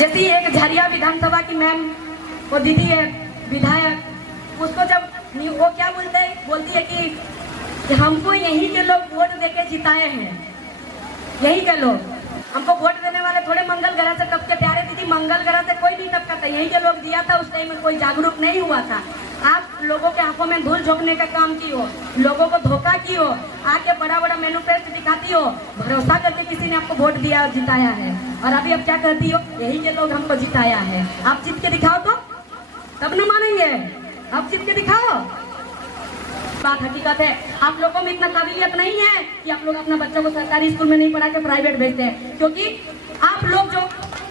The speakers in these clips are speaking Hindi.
जैसे एक झरिया विधानसभा की मैम वो दीदी है विधायक, उसको जब वो क्या बोलती है कि हमको यहीं के लोग वोट देके जिताए हैं, यहीं के लोग हमको वोट देने वाले थोड़े मंगल ग्रह से टपके। प्यारे दीदी, मंगल ग्रह से कोई नहीं टपका था, यहीं के लोग दिया था। उस टाइम में कोई जागरूक नहीं हुआ था। आप लोगों के आंखों में धूल झोंकने का काम की हो, लोगों को धोखा की हो, आके बड़ा बड़ा मैनिफेस्टो दिखाती हो, भरोसा करके किसी ने आपको वोट दिया और जिताया है। और अभी अब क्या करती हो, यही के लोग हमको जिताया है। आप जीत के दिखाओ तो तब न मानेंगे, आप जीत के दिखाओ। बात हकीकत है, आप लोगों में इतना काबिलियत नहीं है कि आप लोग अपना बच्चों को सरकारी स्कूल में नहीं पढ़ा के प्राइवेट भेजते हैं। क्योंकि आप लोग जो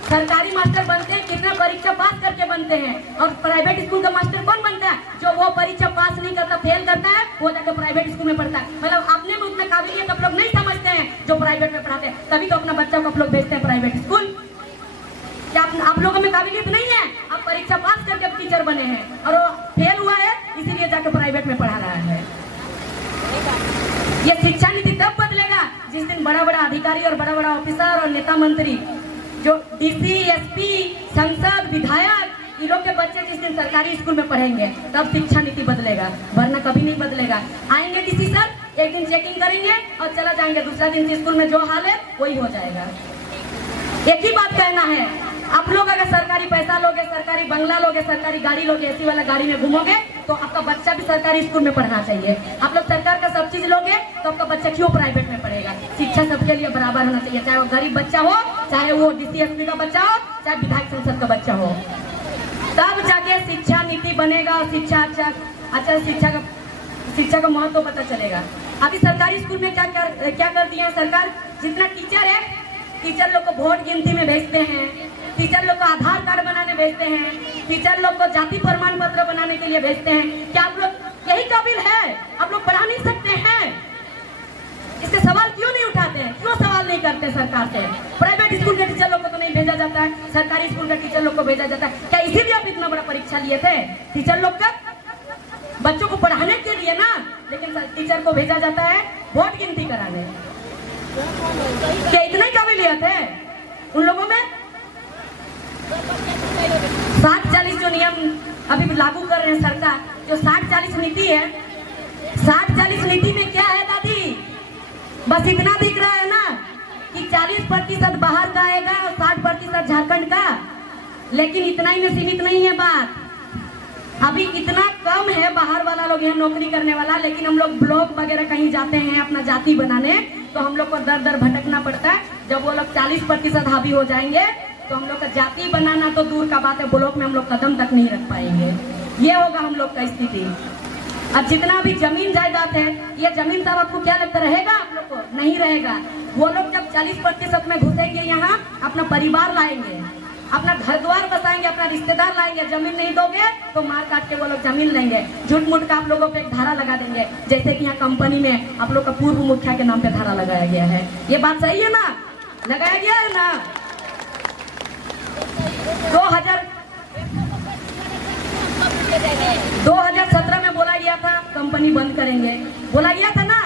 सरकारी मास्टर बनते हैं कितना परीक्षा पास करके बनते हैं, और प्राइवेट स्कूल का मास्टर कौन बनता है? जो वो परीक्षा पास नहीं करता, फेल करता है, वो जाकर प्राइवेट स्कूल में पढ़ता है। मतलब अपने में उतना काबिलियत आप लोग नहीं समझते हैं जो प्राइवेट में पढ़ाते हैं, तभी तो अपना बच्चा को आप लोग भेजते हैं प्राइवेट स्कूल। क्या आप लोगों में काबिलियत नहीं है? आप परीक्षा पास करके अब टीचर बने हैं और वो फेल हुआ है, इसीलिए जाकर प्राइवेट में पढ़ा रहा है। ये शिक्षा नीति तब बदलेगा जिस दिन बड़ा बड़ा अधिकारी और बड़ा बड़ा ऑफिसर और नेता मंत्री जो डीसी, एसपी, सांसद, विधायक, इन लोग के बच्चे जिस दिन सरकारी स्कूल में पढ़ेंगे तब शिक्षा नीति बदलेगा, वरना कभी नहीं बदलेगा। आएंगे डीसी सर, एक दिन चेकिंग करेंगे और चला जाएंगे, दूसरा दिन स्कूल में जो हाल है वही हो जाएगा। एक ही बात कहना है, आप लोग अगर सरकारी पैसा लोगे, सरकारी बंगला लोगे, सरकारी गाड़ी लोगे, एसी वाला गाड़ी में घूमोगे, तो आपका बच्चा भी सरकारी स्कूल में पढ़ना चाहिए। आप लोग सरकार का सब चीज लोगे तो आपका बच्चा क्यों प्राइवेट में पढ़ेगा? शिक्षा सबके लिए बराबर होना चाहिए, चाहे वो गरीब बच्चा हो, चाहे वो डीसी एसपी का बच्चा हो, चाहे विधायक संसद का बच्चा हो। तब जाके शिक्षा नीति बनेगा, शिक्षा का महत्व पता चलेगा। अभी सरकारी स्कूल में क्या कर दिया सरकार? जितना टीचर है, टीचर लोग को वोट गिनती में भेजते हैं, टीचर लोग को आधार कार्ड बनाने भेजते हैं, टीचर लोग को जाति प्रमाण पत्र बनाने के लिए भेजते हैं। क्या आप लोग यही काबिल है? आप लोग पढ़ा नहीं सकते हैं? इससे सवाल क्यों नहीं उठाते हैं? क्यों सवाल नहीं करते सरकार से? प्राइवेट स्कूल के टीचर लोग को तो नहीं भेजा जाता है, सरकारी स्कूल के टीचर लोग को भेजा जाता है। क्या इसीलिए आप इतना बड़ा परीक्षा लिए थे टीचर लोग का? बच्चों को पढ़ाने के लिए ना, लेकिन टीचर को भेजा जाता है वोट गिनती कराने। क्या इतना ही काबिलियत है उन लोगों में? 60-40 जो नियम अभी लागू कर रहे हैं सरकार, जो 60-40 नीति है, 60-40 नीति में क्या है दादी? बस इतना दिख रहा है ना कि 40% बाहर का आएगा और 60% झारखंड का, लेकिन इतना ही में सीमित नहीं है बात। अभी इतना कम है बाहर वाला लोग यहाँ नौकरी करने वाला, लेकिन हम लोग ब्लॉक वगैरह कहीं जाते हैं अपना जाति बनाने, तो हम लोग को दर दर भटकना पड़ता है। जब वो लोग 40% हावी हो जाएंगे तो हम लोग का जाति बनाना तो दूर का बात है, ब्लॉक में हम लोग कदम तक नहीं रख पाएंगे। ये होगा हम लोग का स्थिति। अब जितना भी जमीन जायदाद है, ये जमीन सब आपको क्या लगता रहेगा? आप लोग को नहीं रहेगा। वो लोग जब 40% में घुसेंगे यहाँ, अपना परिवार लाएंगे, अपना घर द्वार बसाएंगे, अपना रिश्तेदार लाएंगे। जमीन नहीं दोगे तो मार काट के वो लोग जमीन लेंगे। झूठ मूठ का आप लोगों पे एक धारा लगा देंगे, जैसे कि यहाँ कंपनी में आप लोग का पूर्व मुखिया के नाम पे धारा लगाया गया है। ये बात सही है ना? लगाया गया है ना? 2017 में बोला गया था कंपनी बंद करेंगे, बोला गया था ना।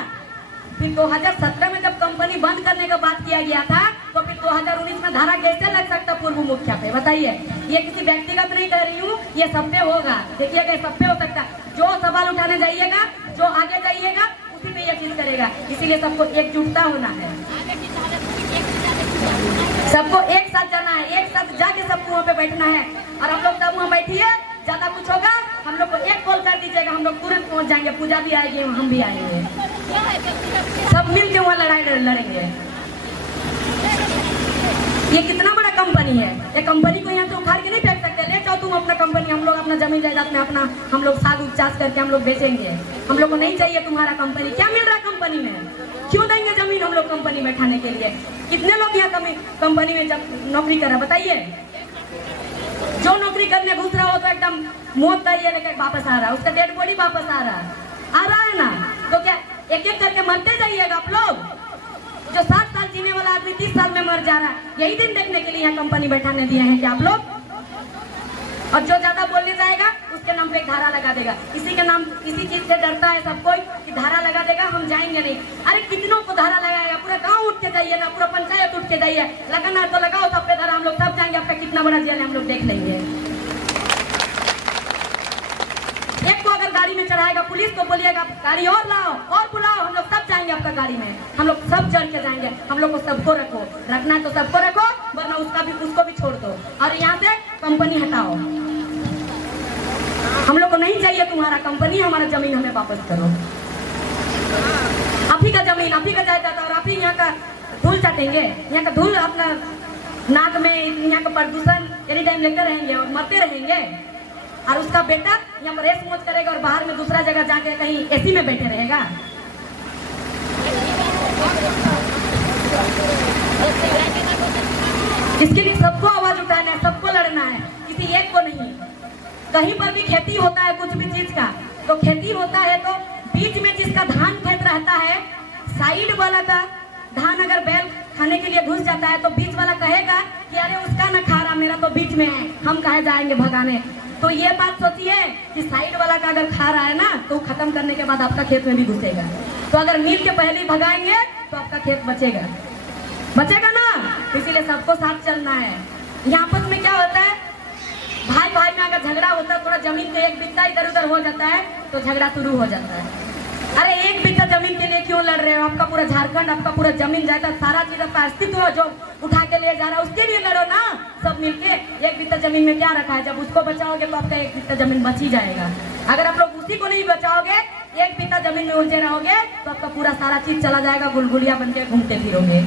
फिर 2017 में जब कंपनी बंद करने का बात किया गया था, तो फिर 2019 में धारा कैसे लग सकता पूर्व मुखिया पे? बताइए। ये किसी व्यक्तिगत नहीं कह रही हूँ, ये सब पे होगा। देखिएगा, सब पे हो सकता है। जो सवाल उठाने जाइएगा, जो आगे जाइएगा, उसी पे यकीन करेगा। इसीलिए सबको एकजुटता होना है, सबको एक साथ जाना है, एक साथ जाके सबको वहाँ पे बैठना है। और हम लोग सब वहाँ बैठिए, ज्यादा कुछ होगा हम लोग को एक कॉल कर दीजिएगा, हम लोग तुरंत पहुँच जाएंगे। पूजा भी आएगी, हम भी आएंगे, सब मिल के वहाँ लड़ाई लड़ेंगे। ये कितना बड़ा कंपनी है, ये कंपनी को यहाँ से उखाड़ के नहीं फेंक सकते। ले जाओ तुम अपना कंपनी, हम लोग अपना जमीन जायदाद में अपना हम लोग साग उपचास करके हम लोग बेचेंगे। हम लोग को नहीं चाहिए तुम्हारा कंपनी। क्या मिल रहा है कंपनी में? क्यों देंगे जमीन हम लोग कंपनी में खाने के लिए? कितने लोग यहाँ कंपनी में जब नौकरी कर रहे बताइए? जो नौकरी करने घुस रहा हो तो एकदम मौत तय लेकर वापस आ रहा है, उसका डेड बॉडी वापस आ रहा है ना? तो क्या एक एक करके मरते जाइएगा आप लोग? जो 7 साल जीने वाला आदमी 30 साल में मर जा रहा है, यही दिन देखने के लिए यहाँ कंपनी बैठाने दिए हैं क्या आप लोग? और जो ज्यादा बोलने जाएगा उसके नाम पे एक धारा लगा देगा। इसी के नाम, इसी चीज से डरता है सब कोई कि धारा लगा देगा हम जाएंगे नहीं। अरे कितनों को धारा लगाएगा, पूरा गांव उठ के जाइएगा, पूरा पंचायत उठ के जाइए, लगाना तो लगाओ सब पे धारा, हम लोग सब जाएंगे, आपका कितना बड़ा जेल है हम लोग देख लेंगे। एक को अगर गाड़ी में चढ़ाएगा पुलिस तो बोलिएगा गाड़ी और लाओ और बुलाओ, हम लोग सब जाएंगे आपका गाड़ी में, हम लोग सब चढ़ के जाएंगे। हम लोग को सबको रखो, रखना है तो सबको रखो, वरना उसको भी छोड़ दो और यहाँ से कंपनी हटाओ। हम लोग को नहीं चाहिए तुम्हारा कंपनी, हमारा जमीन हमें वापस करो। आप ही का जमीन, आप ही का जायदाद, और आप ही यहाँ का धूल चाटेंगे, यहाँ का धूल अपना नाक में, यहाँ का प्रदूषण एनी टाइम लेकर रहेंगे और मरते रहेंगे। और उसका बेटा यहाँ पर रेस मौज करेगा और बाहर में दूसरा जगह जाके कहीं एसी में बैठे रहेगा। इसके लिए सबको आवाज उठाना है, सबको लड़ना है, किसी एक को नहीं। कहीं पर भी खेती होता है कुछ भी चीज का, तो खेती होता है तो बीच में जिसका धान खेत रहता है, साइड वाला का धान अगर बैल खाने के लिए घुस जाता है तो बीच वाला कहेगा कि अरे उसका ना खा रहा, मेरा तो बीच में है, हम कहे जाएंगे भगाने। तो ये बात सोचिए कि साइड वाला का अगर खा रहा है ना तो खत्म करने के बाद आपका खेत में भी घुसेगा। तो अगर मिल के पहले ही भगाएंगे तो आपका खेत बचेगा, बचेगा ना। इसीलिए सबको साथ चलना है। यहाँ आपस में क्या होता है, भाई भाई में अगर झगड़ा होता है, थोड़ा जमीन के एक बित्ता इधर उधर हो जाता है तो झगड़ा शुरू हो जाता है। अरे एक बित्ता जमीन के लिए क्यों लड़ रहे हो? आपका पूरा झारखंड, आपका पूरा जमीन जायदाद, सारा चीज आपका अस्तित्व जो उठा के ले जा रहा है उसके लिए लड़ो ना सब मिलके। एक बित्ता जमीन में क्या रखा है? जब उसको बचाओगे तो आपका एक बित्ता जमीन बच ही जाएगा। अगर आप लोग उसी को नहीं बचाओगे, एक बित्ता जमीन में उलझे रहोगे तो आपका पूरा सारा चीज चला जाएगा, गुलगुलिया बन के घूमते फिरोगे।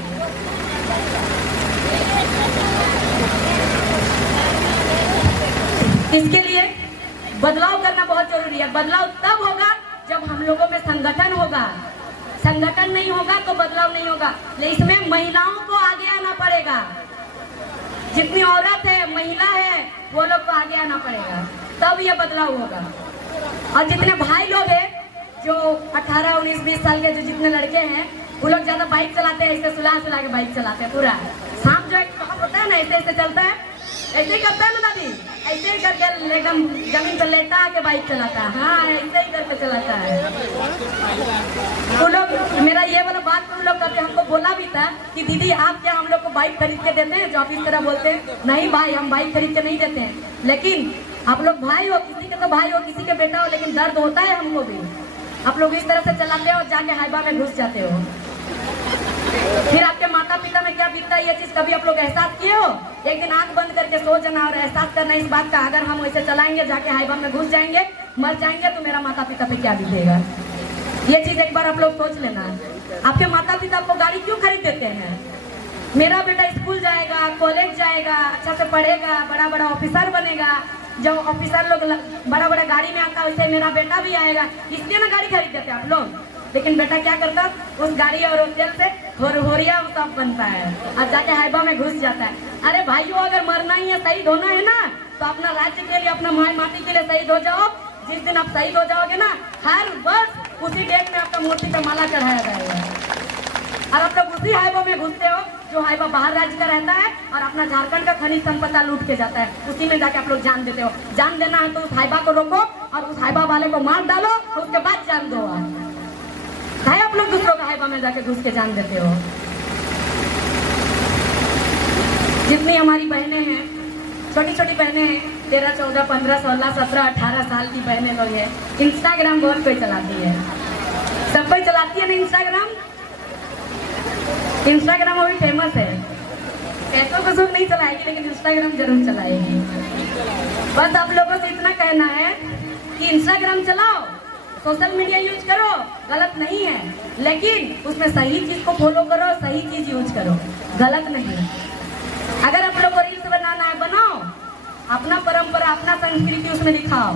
इसके लिए बदलाव करना बहुत जरूरी है। बदलाव तब होगा जब हम लोगों में संगठन होगा। संगठन नहीं होगा तो बदलाव नहीं होगा। लेकिन इसमें महिलाओं को आगे आना पड़ेगा। जितनी औरत है, महिला है, वो लोग को आगे आना पड़ेगा, तब ये बदलाव होगा। और जितने भाई लोग हैं जो 18, 19, 20 साल के जो जितने लड़के हैं, वो लोग ज्यादा बाइक चलाते हैं, ऐसे सुला सुला के बाइक चलाते हैं। पूरा शाम जो एक होता है ना, ऐसे ऐसे चलता है, ऐसे ही करता है ना दादी, ऐसे ही करके एकदम जमीन पर लेटा के बाइक चलाता है। हाँ, ऐसे ही करके चलाता है वो लोग। मेरा ये वाला बात तो लोग कभी हमको बोला भी था कि दीदी आप क्या हम लोग को बाइक खरीद के देते हैं, जो आप इस तरह बोलते हैं? नहीं भाई, हम बाइक खरीद के नहीं देते हैं, लेकिन आप लोग भाई हो, किसी के तो भाई हो, किसी के बेटा हो, लेकिन दर्द होता है हमको भी। आप लोग इस तरह से चलाते हो और जाके हाइबा में घुस जाते हो। फिर आपके माता पिता में क्या बीतता है ये चीज कभी आप लोग एहसास किए हो? एक दिन आंख बंद करके सो जाना और एहसास करना इस बात का, अगर हम वैसे चलाएंगे, जाके हाइबा में घुस जाएंगे, मर जाएंगे, तो मेरा माता पिता पे क्या बीतेगा। ये चीज एक बार आप लोग सोच लेना। आपके माता पिता आपको गाड़ी क्यों खरीद देते हैं? मेरा बेटा स्कूल जाएगा, कॉलेज जाएगा, अच्छा से पढ़ेगा, बड़ा बड़ा ऑफिसर बनेगा। जब ऑफिसर लोग बड़ा बड़ा गाड़ी में आता है, वैसे मेरा बेटा भी आएगा, इसलिए ना गाड़ी खरीद देते आप लोग। लेकिन बेटा क्या करता, उस गाड़ी और उस तेल से होरिया सब बनता है और जाके हाइबा में घुस जाता है। अरे भाइयों, अगर मरना ही है, शहीद होना है ना, तो अपना राज्य के लिए, अपना माई माटी के लिए शहीद हो जाओ। जिस दिन आप शहीद हो जाओगे ना, हर वर्ष उसी डेट में आपका मूर्ति पे माला चढ़ाया जाएगा। और आप लोग उसी हाइबा में घुसते हो जो हाइबा बाहर राज्य का रहता है और अपना झारखंड का खनिज संपदा लूट के जाता है। उसी में जाके आप लोग जान देते हो। जान देना है तो उस हाइबा को रोको और उस हाइबा वाले को मार डालो, उसके बाद जान दो। भाई आप लोग दूसरों का हाइबा में जाके घुस के जान देते हो। जितनी हमारी बहनें हैं, छोटी छोटी बहनें हैं, 13, 14, 15, 16, 17, 18 साल की बहनें लोग हैं, इंस्टाग्राम बहुत कोई चलाती है। सब कोई चलाती है ना इंस्टाग्राम। इंस्टाग्राम अभी फेमस है। ऐसा कुछ नहीं चलाएगी, लेकिन इंस्टाग्राम जरूर चलाएगी। बस आप लोगों से इतना कहना है कि इंस्टाग्राम चलाओ, सोशल मीडिया यूज करो, गलत नहीं है, लेकिन उसमें सही चीज को फॉलो करो, सही चीज यूज करो, गलत नहीं। अगर आप लोग को रील्स बनाना है, बनाओ, अपना परंपरा, अपना संस्कृति उसमें दिखाओ।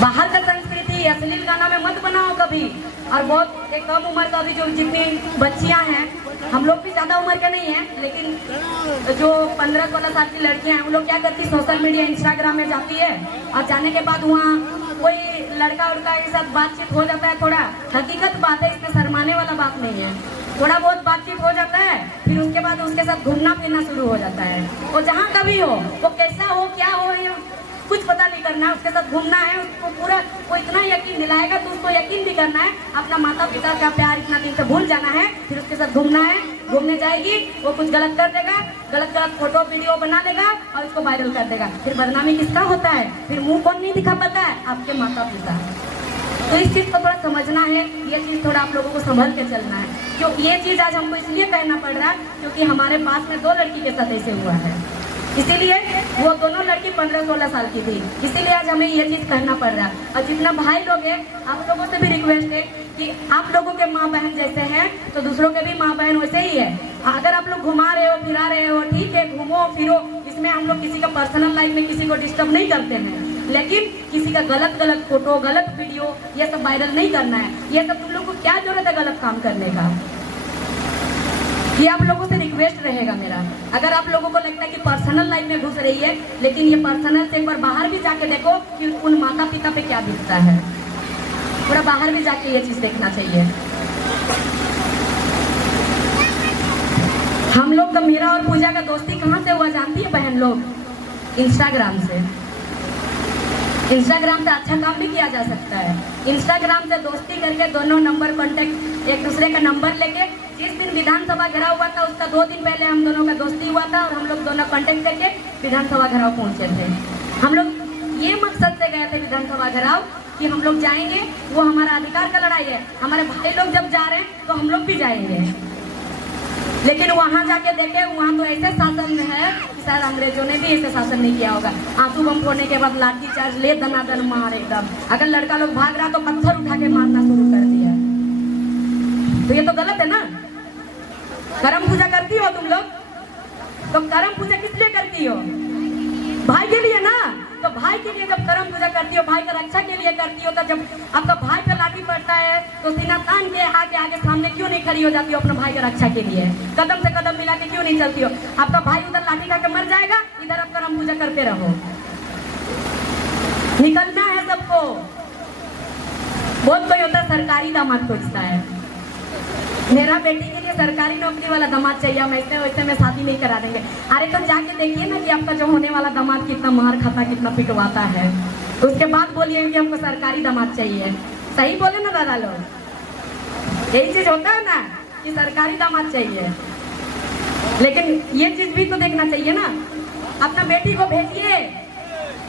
बाहर का संस्कृति अश्लील गाना में मत बनाओ कभी। और बहुत एक कम उम्र का भी जो जितनी बच्चियां हैं, हम लोग भी ज्यादा उम्र के नहीं हैं, लेकिन जो 15-16 साल की लड़कियां हैं, वो लोग क्या करती, सोशल मीडिया इंस्टाग्राम में जाती है और जाने के बाद वहाँ कोई लड़का उड़का के साथ बातचीत हो जाता है। थोड़ा हकीकत बात है, इसमें शर्माने वाला बात नहीं है। थोड़ा बहुत बातचीत हो जाता है, फिर उसके बाद उसके साथ घूमना फिरना शुरू हो जाता है। वो जहाँ कभी हो, वो कैसा हो, क्या हो, कुछ पता नहीं करना है, उसके साथ घूमना है, उसको पूरा वो इतना यकीन दिलाएगा तो उसको यकीन भी करना है, अपना माता पिता का प्यार इतना दिन से भूल जाना है, फिर उसके साथ घूमना है। घूमने जाएगी वो कुछ गलत कर देगा, गलत गलत फोटो वीडियो बना लेगा और इसको वायरल कर देगा। फिर बदनामी किसका होता है? फिर मुंह कौन नहीं दिखा पाता है? आपके माता पिता। तो इस चीज़ को थोड़ा समझना है, ये चीज़ थोड़ा आप लोगों को संभल के चलना है। क्यों ये चीज़ आज हमको इसलिए कहना पड़ रहा है क्योंकि हमारे पास में 2 लड़की के साथ ऐसे हुआ है, इसीलिए वो दोनों लड़की 15-16 साल की थी, इसीलिए आज हमें ये चीज़ करना पड़ रहा है। और जितना भाई लोग हैं, आप लोगों से भी रिक्वेस्ट है कि आप लोगों के माँ बहन जैसे हैं तो दूसरों के भी माँ बहन वैसे ही है। अगर आप लोग घुमा रहे हो, फिरा रहे हो, ठीक है, घूमो फिरो, इसमें हम लोग किसी का पर्सनल लाइफ में किसी को डिस्टर्ब नहीं करते हैं, लेकिन किसी का गलत फोटो, गलत वीडियो ये सब वायरल नहीं करना है। ये सब तुम लोग को क्या जरूरत है गलत काम करने का? ये आप लोगों से रिक्वेस्ट रहेगा मेरा। अगर आप लोगों को लगता है कि पर्सनल लाइफ में घुस रही है, लेकिन ये पर्सनल से एक बार बाहर भी जाके देखो कि उन माता पिता पे क्या बीतता है। पूरा बाहर भी जाके ये चीज देखना चाहिए। हम लोग का, मेरा और पूजा का दोस्ती कहाँ से हुआ जानती है बहन लोग? इंस्टाग्राम से। इंस्टाग्राम से अच्छा काम भी किया जा सकता है। इंस्टाग्राम से दोस्ती करके दोनों नंबर कॉन्टेक्ट, एक दूसरे का नंबर लेके, जिस दिन विधानसभा घेराव हुआ था उसका 2 दिन पहले हम दोनों का दोस्ती हुआ था और हम लोग दोनों कांटेक्ट करके विधानसभा घेराव पहुंचे थे। हम लोग ये मकसद से गए थे विधानसभा घेराव कि हम लोग जाएंगे, वो हमारा अधिकार का लड़ाई है, हमारे भाई लोग जब जा रहे हैं तो हम लोग भी जाएंगे। लेकिन वहां जाके देखे, वहां तो ऐसे शासन में है कि शायद अंग्रेजों ने भी ऐसे शासन नहीं किया होगा। आंसू बम फोड़ने के बाद लाठी चार्ज ले, दनादन मार एकदम। अगर लड़का लोग भाग रहा तो पत्थर उठा के मारना शुरू कर दिया। तो ये तो गलत है ना। करम पूजा करती हो तुम लोग, तो करम पूजा किस लिए करती हो? भाई के लिए ना। तो भाई के लिए जब करम पूजा करती हो, भाई का रक्षा के लिए करती हो, तो जब आपका भाई पे लाठी पड़ता है तो सीना तान के आगे सामने क्यों नहीं खड़ी हो जाती हो अपने भाई का रक्षा के लिए? कदम से कदम मिला के क्यों नहीं चलती हो? आपका भाई उधर लाठी खा के मर जाएगा, इधर आप करम पूजा करते रहो। निकलना है सबको। बहुत कोई होता है सरकारी दामाद खोजता है, मेरा बेटी के लिए सरकारी नौकरी वाला दामाद चाहिए, हम ऐसे वैसे में शादी नहीं करा देंगे। अरे तो जाके देखिए ना कि आपका जो होने वाला दामाद कितना मार खाता, कितना पिटवाता है, तो उसके बाद बोलिए कि हमको सरकारी दामाद चाहिए। सही बोले ना दादा लोग? यही चीज होता है ना कि सरकारी दामाद चाहिए। लेकिन ये चीज भी तो देखना चाहिए ना। अपना बेटी को भेजिए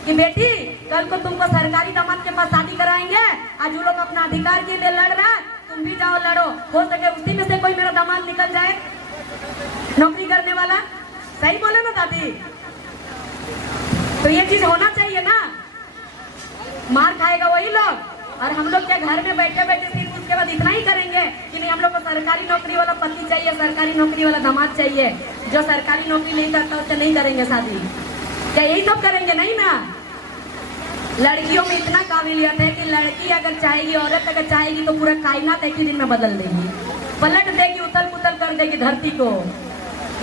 कि बेटी कल को तुमको सरकारी दामाद के पास शादी कराएंगे, आज वो लोग अपना अधिकार के लिए लड़ रहा है, तुम भी जाओ लड़ो, हो सके उसी में से कोई मेरा दामाद निकल जाए नौकरी करने वाला। सही बोले ना दादी? तो ये चीज होना चाहिए ना। मार खाएगा वही लोग, और हम लोग के घर में बैठे बैठे सिर्फ उसके बाद इतना ही करेंगे कि नहीं हम लोग को सरकारी नौकरी वाला पति चाहिए, सरकारी नौकरी वाला दामाद चाहिए। जो सरकारी नौकरी नहीं करता उससे नहीं करेंगे शादी। क्या यही सब करेंगे? नहीं ना। लड़कियों में इतना काबिलियत है कि लड़की अगर चाहेगी, औरत अगर चाहेगी तो पूरा कायनात एक ही दिन में बदल देगी, पलट देगी, उथल पुथल कर देगी धरती को।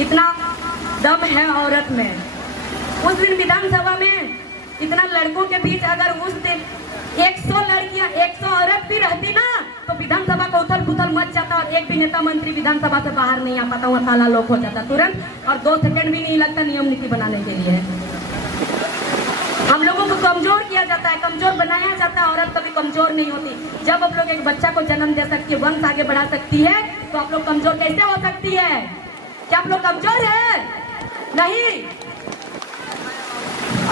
इतना दम है औरत में। उस दिन विधानसभा में इतना लड़कों के बीच अगर उस दिन 100 लड़कियां, 100 औरत भी रहती ना तो विधानसभा का उथल पुथल मच जाता और एक भी नेता मंत्री विधानसभा से बाहर नहीं आ पाता, वहाँ ताला लॉक हो जाता तुरंत, और 2 सेकंड भी नहीं लगता नियम नीति बनाने के लिए। हम लोगों को कमजोर किया जाता है, कमजोर बनाया जाता है। औरत कभी कमजोर नहीं होती। जब आप लोग एक बच्चा को जन्म दे सकती है, वंश आगे बढ़ा सकती है, तो आप लोग कमजोर कैसे हो सकती है? क्या आप लोग कमजोर है? नहीं।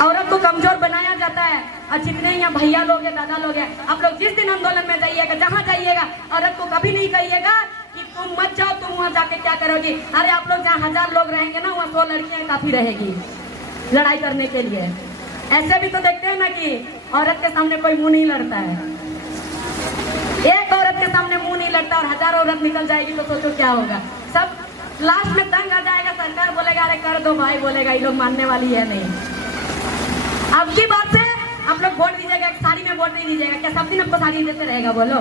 औरत को कमजोर बनाया जाता है। और जितने यहाँ भैया लोग हैं, दादा लोग हैं, आप लोग जिस दिन आंदोलन में जाइएगा, जहाँ जाइएगा, औरत को कभी नहीं कहिएगा कि तुम मत जाओ, तुम वहाँ जाके क्या करोगी। अरे आप लोग जहाँ 1000 लोग रहेंगे ना, वहाँ 100 लड़कियां काफी रहेगी लड़ाई करने के लिए। ऐसे भी तो देखते हैं ना कि औरत के सामने कोई मुंह नहीं लड़ता है। एक औरत के सामने मुंह नहीं लड़ता और 1000 औरत निकल जाएगी तो सोचो क्या होगा। सब लास्ट में तंग आ जाएगा, सरकार बोलेगा अरे कर दो भाई, बोलेगा ये लोग मानने वाली है नहीं। अब की बात से आप लोग वोट दीजिएगा, एक साड़ी में वोट नहीं दीजिएगा। क्या सब दिन आपको साड़ी देते रहेगा? बोलो।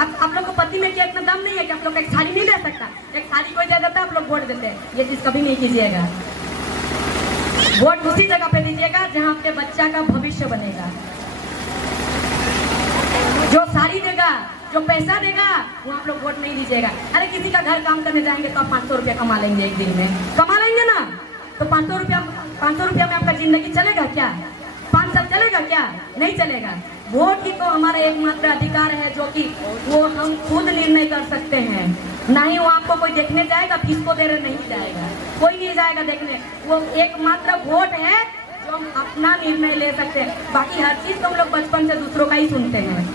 अब आप लोग को पति में क्या इतना दम नहीं है कि आप लोग एक साड़ी नहीं ले सकता? एक साड़ी कोई दे देता है, आप लोग वोट देते हैं। ये चीज कभी नहीं कीजिएगा। वोट उसी जगह पे दीजिएगा जहां आपके बच्चा का भविष्य बनेगा। जो साड़ी देगा, जो पैसा देगा, वो आप लोग वोट नहीं दीजिएगा। अरे किसी का घर काम करने जाएंगे तो आप 500 रुपया कमा लेंगे, एक दिन में कमा लेंगे ना। तो 500 रुपया में आपका जिंदगी चलेगा क्या? 5 साल चलेगा? चलेगा क्या? नहीं चलेगा। वोट ही तो हमारा एकमात्र अधिकार है जो कि वो हम खुद निर्णय कर सकते हैं। ना ही वो आपको कोई देखने जाएगा, किसको दे रहे नहीं जाएगा, कोई नहीं जाएगा देखने। वो एकमात्र वोट है जो हम अपना निर्णय ले सकते हैं। बाकी हर चीज तो हम लोग बचपन से दूसरों का ही सुनते हैं।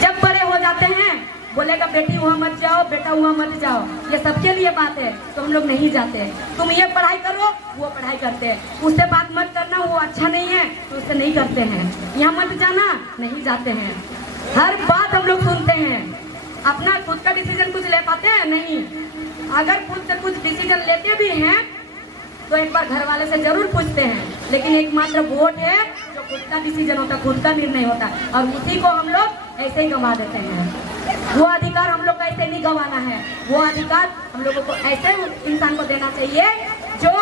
जब बड़े हो जाते हैं बोलेगा बेटी वहाँ मत जाओ, बेटा वहाँ मत जाओ, ये सबके लिए बात है, तो हम लोग नहीं जाते। तुम ये पढ़ाई करो, वो पढ़ाई करते हैं। उससे बात मत करना, वो अच्छा नहीं है, तो उससे नहीं करते हैं। यहाँ मत जाना, नहीं जाते हैं। हर बात हम लोग सुनते हैं। अपना खुद का डिसीजन कुछ ले पाते हैं नहीं। अगर खुद से कुछ डिसीजन लेते भी हैं तो एक बार घर वाले से जरूर पूछते हैं, लेकिन एकमात्र वोट है जो खुद का डिसीजन होता है, खुद का निर्णय होता है, और उसी को हम लोग ऐसे ही गंवा देते हैं। वो अधिकार हम लोग को ऐसे नहीं गंवाना है। वो अधिकार हम लोगों को ऐसे इंसान को देना चाहिए जो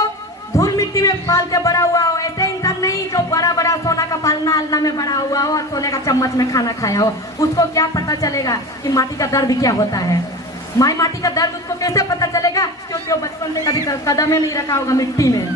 धूल मिट्टी में पाल के बड़ा हुआ हो। ऐसे इंसान नहीं जो बड़ा बड़ा सोना का पालना आलना में बड़ा हुआ हो और सोने का चम्मच में खाना खाया हो। उसको क्या पता चलेगा कि माटी का दर्द क्या होता है? माई माटी का दर्द उसको कैसे पता चलेगा? क्योंकि वो बचपन से कभी कदम में नहीं रखा होगा मिट्टी में।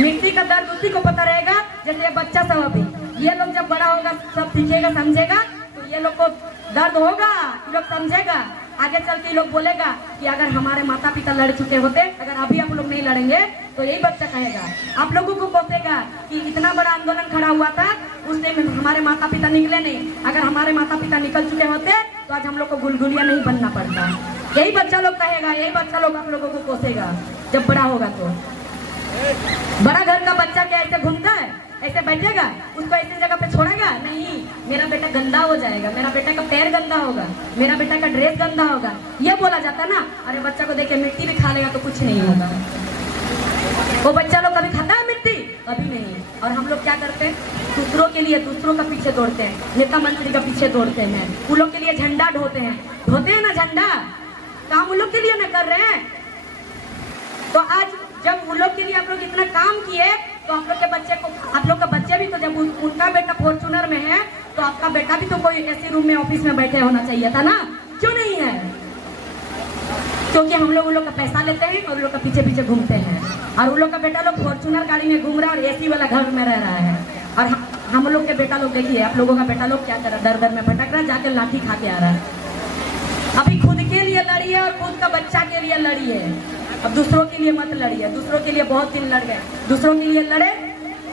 मिट्टी का दर्द उसी को पता रहेगा जैसे ये बच्चा सब। अभी ये लोग जब बड़ा होगा सब सीखेगा समझेगा तो ये लोग को दर्द होगा, ये लोग समझेगा। आगे चल के लोग बोलेगा कि अगर हमारे माता पिता लड़ चुके होते, अगर अभी आप लोग नहीं लड़ेंगे तो यही बच्चा कहेगा। आप लोगों को कोसेगा कि इतना बड़ा आंदोलन खड़ा हुआ था, उस टाइम हमारे माता पिता निकले नहीं। अगर हमारे माता पिता निकल चुके होते तो आज हम लोग को गुलगुलिया नहीं बनना पड़ता। यही बच्चा लोग कहेगा, यही बच्चा लोग आप लोगों को कोसेगा जब बड़ा होगा। तो बड़ा घर का बच्चा क्या ऐसे घूमता है, ऐसे बैठेगा, उसको ऐसी जगह पे छोड़ेगा नहीं। मेरा बेटा गंदा हो जाएगा, मेरा बेटा का पैर गंदा होगा, मेरा बेटा का ड्रेस गंदा होगा, ये बोला जाता ना। अरे बच्चा को देखे मिट्टी भी खा लेगा तो कुछ नहीं होगा। वो बच्चा लोग कभी खाता है मिट्टी? कभी नहीं। और हम लोग क्या करते हैं? दूसरों के लिए दूसरों का पीछे दौड़ते हैं, नेता मंत्री का पीछे दौड़ते हैं, उन लोग के लिए झंडा ढोते हैं। ढोते हैं ना झंडा, काम उन लोग के लिए ना कर रहे हैं। तो आज जब उन लोग के लिए आप लोग इतना काम किए तो आप लोग के बच्चे को, आप लोग का बच्चे भी तो जब उनका बेटा फॉर्च्यूनर में है तो आपका बेटा भी तो कोई ऐसी रूम में ऑफिस में बैठे होना चाहिए था ना। क्यों नहीं है? क्योंकि हम लोग उन लोग का पैसा लेते हैं और उन लोग का पीछे पीछे घूमते हैं। और उन लोग का बेटा लोग फॉर्च्यूनर गाड़ी में घूम रहा है और एसी वाला घर में रह रहा है। और हम लोग के बेटा लोग देखिए, आप लोगों का बेटा लोग क्या कर रहा है? दर दर में भटक रहा है, जाकर लाठी खा के आ रहा है। अभी खुद के लिए लड़िए और खुद का बच्चा के लिए लड़िए, अब दूसरों के लिए मत लड़िए। दूसरों के लिए बहुत दिन लड़ गए, दूसरों के लिए लड़े,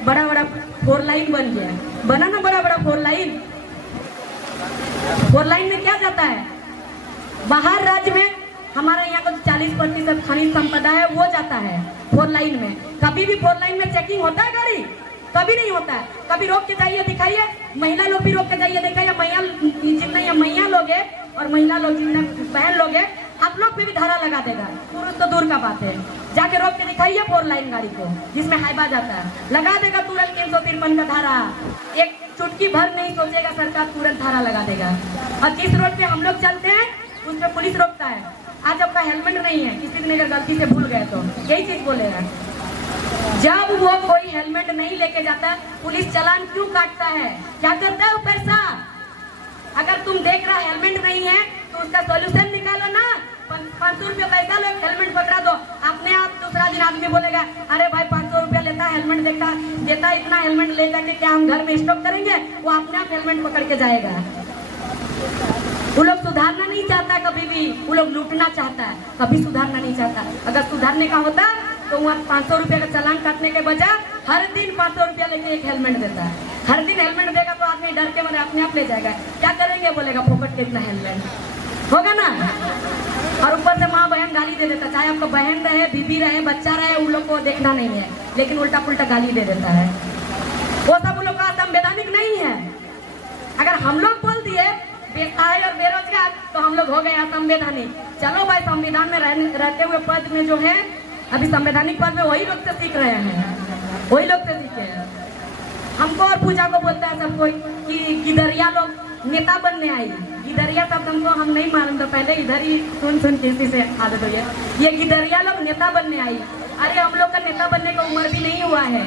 बड़ा बड़ा 4 लाइन बन गया, बना ना बड़ा बड़ा 4 लाइन। 4 लाइन में क्या जाता है? बाहर राज्य में हमारा यहाँ का 40% खनिज संपदा है वो जाता है 4 लाइन में। कभी भी 4 लाइन में चेकिंग होता है गाड़ी? कभी नहीं होता है। कभी रोक के जाइए दिखाइए, महिला लोग भी रोक के जाइए दिखाइए। जितना ये मैया लोग है और महिला लोग जितना बहन लोग है, आप लोग पे भी धारा लगा देगा। पुरुष तो दूर का बात है, जाके रोक के दिखाइए 4 लाइन गाड़ी को जिसमें हाईबा जाता है, लगा देगा तुरंत 353 का धारा। एक चुटकी भर नहीं सोचेगा सरकार, तुरंत धारा लगा देगा। और जिस रोड पे हम लोग चलते हैं उस पे पुलिस रोकता है। आज आपका हेलमेट नहीं है, किसी ने अगर गलती से भूल गए तो यही चीज बोलेगा। जब वो कोई हेलमेट नहीं लेके जाता पुलिस चालान क्यों काटता है? क्या करता है वो पैसा? अगर तुम देख रहा हेलमेट नहीं है तो उसका सॉल्यूशन निकालो ना। 500 रुपया पैसा लो, हेलमेट पकड़ा दो। अपने आप दूसरा दिन आदमी बोलेगा अरे भाई 500 रुपया लेता हेलमेट देता इतना हेलमेट ले जाके क्या हम घर में स्टॉक करेंगे? वो अपने आप हेलमेट पकड़ के जाएगा। वो लोग सुधारना नहीं चाहता, कभी भी वो लोग लूटना चाहता है, कभी सुधारना नहीं चाहता। अगर सुधारने का होता तो वहाँ 500 रुपया का चालान काटने के बजाय हर दिन 500 रुपया लेके एक हेलमेट देता है। हर दिन हेलमेट देगा तो आदमी डर के मारे अपने आप ले जाएगा। क्या करेंगे? बोलेगा फोकट के इतना हेलमेट होगा ना। और ऊपर से माँ बहन गाली दे देता, चाहे आपका बहन रहे, बीबी रहे, बच्चा रहे, उन लोग को देखना नहीं है, लेकिन उल्टा पुल्टा गाली दे देता है। वो सब उन लोग का संवैधानिक नहीं है। अगर हम लोग बोल दिए बेसहाय और बेरोजगार तो हम लोग हो गए असंवैधानिक। चलो भाई, संविधान में रहते हुए पद में जो है अभी संवैधानिक पद में वही लोग से सीख रहे हैं, वही लोग से सीखे हैं। हमको और पूजा को बोलता है सब कोई कि गिदरिया लोग नेता बनने आई। गिदरिया शब्द हमको हम नहीं मालूम था पहले, इधर ही सुन किसी से आदत हो गया। ये गिदरिया लोग नेता बनने आई। अरे हम लोग का नेता बनने का उम्र भी नहीं हुआ है,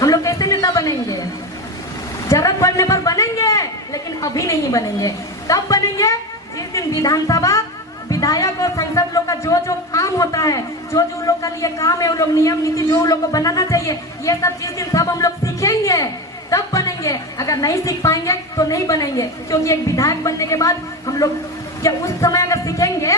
हम लोग कैसे नेता बनेंगे? जरूरत पड़ने पर बनेंगे, लेकिन अभी नहीं बनेंगे। कब बनेंगे? जिस दिन विधानसभा विधायक और संसद लोग का जो जो काम होता है, जो जो लोग का लिए काम है, वो लोग नियम नीति जो लोग को बनाना चाहिए, ये सब जिस दिन सब हम लोग सीखेंगे नहीं सीख पाएंगे तो नहीं बनेंगे, क्योंकि एक विधायक बनने के बाद हम लोग जब उस समय अगर सीखेंगे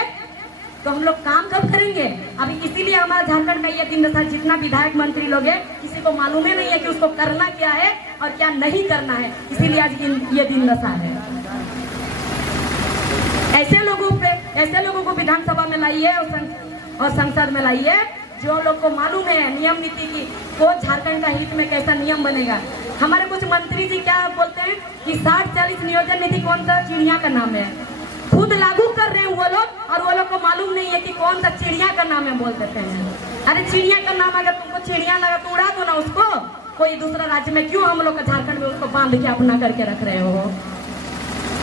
तो हम लोग काम कब करेंगे। अभी इसीलिए हमारे झारखंड में ये दिन दशा, जितना विधायक मंत्री लोग है किसी को मालूम ही नहीं है कि उसको करना क्या है और क्या नहीं करना है, इसीलिए आज ये दिन दशा है। ऐसे लोगों को विधानसभा में लाइए और संसद में लाइए जो लोग को मालूम है नियम नीति की, वो झारखंड का हित में कैसा नियम बनेगा। हमारे कुछ मंत्री जी क्या बोलते हैं कि 60-40 नियोजन निधि कौन सा चिड़िया का नाम है, खुद लागू कर रहे हैं वो लोग और वो लोग को मालूम नहीं है कि कौन सा चिड़िया का नाम है बोल देते हैं। अरे चिड़िया का नाम अगर तुमको चिड़िया लगा तो उड़ा दो ना उसको, कोई दूसरा राज्य में क्यों हम लोग का झारखंड में उसको बांध के अपना करके रख रहे हो,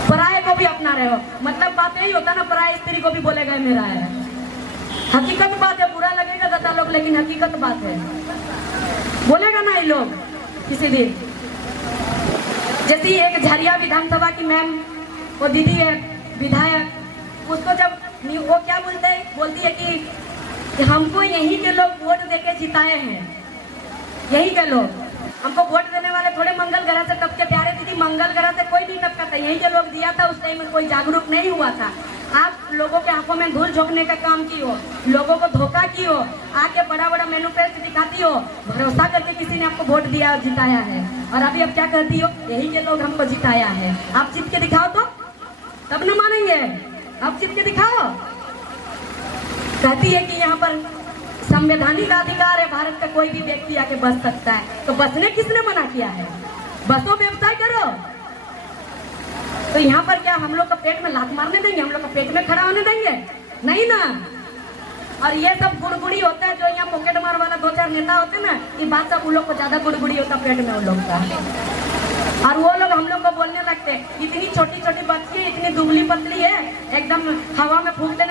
पराये को भी अपना रहे हो। मतलब बात यही होता ना, पराये स्त्री को भी बोलेगा मेरा है। हकीकत बात है, बुरा लगेगा दादा लोग लेकिन हकीकत बात है, बोलेगा ना ये लोग किसी दिन। जैसे एक झरिया विधानसभा की मैम वो दीदी है विधायक, उसको जब वो क्या बोलती है कि हमको यहीं के लोग वोट देके जिताए हैं, यहीं के लोग हमको वोट देने वाले थोड़े मंगल ग्रह से टपके। प्यारे दीदी, मंगल ग्रह से कोई नहीं टपका था, यहीं के लोग दिया था। उस टाइम में कोई जागरूक नहीं हुआ था। आप लोगों के आंखों में धूल झोंकने का काम की हो, लोगों को धोखा की हो, आके बड़ा बड़ा मैनिफेस्टो दिखाती हो, भरोसा करके किसी ने आपको वोट दिया और जिताया है, और अभी अब क्या कहती हो यही के लोग हमको जिताया है। आप जीत के दिखाओ तो तब न मानेंगे, आप जीत के दिखाओ। कहती है कि यहाँ पर संवैधानिक अधिकार है, भारत का कोई भी व्यक्ति आके बस सकता है, तो बसने किसने मना किया है, बसो व्यवसाय करो। तो यहाँ पर क्या हम लोग का पेट में लात मारने देंगे, हम लोग का पेट में खड़ा होने देंगे, नहीं ना। और ये सब गुड़गुड़ी होता है, जो यहाँ पॉकेट मार वाला 2-4 नेता होते हैं ना, ये बात सब उन लोग को ज्यादा गुड़गुड़ी होता पेट में उन लोग का। और वो लोग हम लोग को बोलने लगते इतनी छोटी छोटी बच्ची है, इतनी दुबली पतली है, एकदम हवा में फूंक देने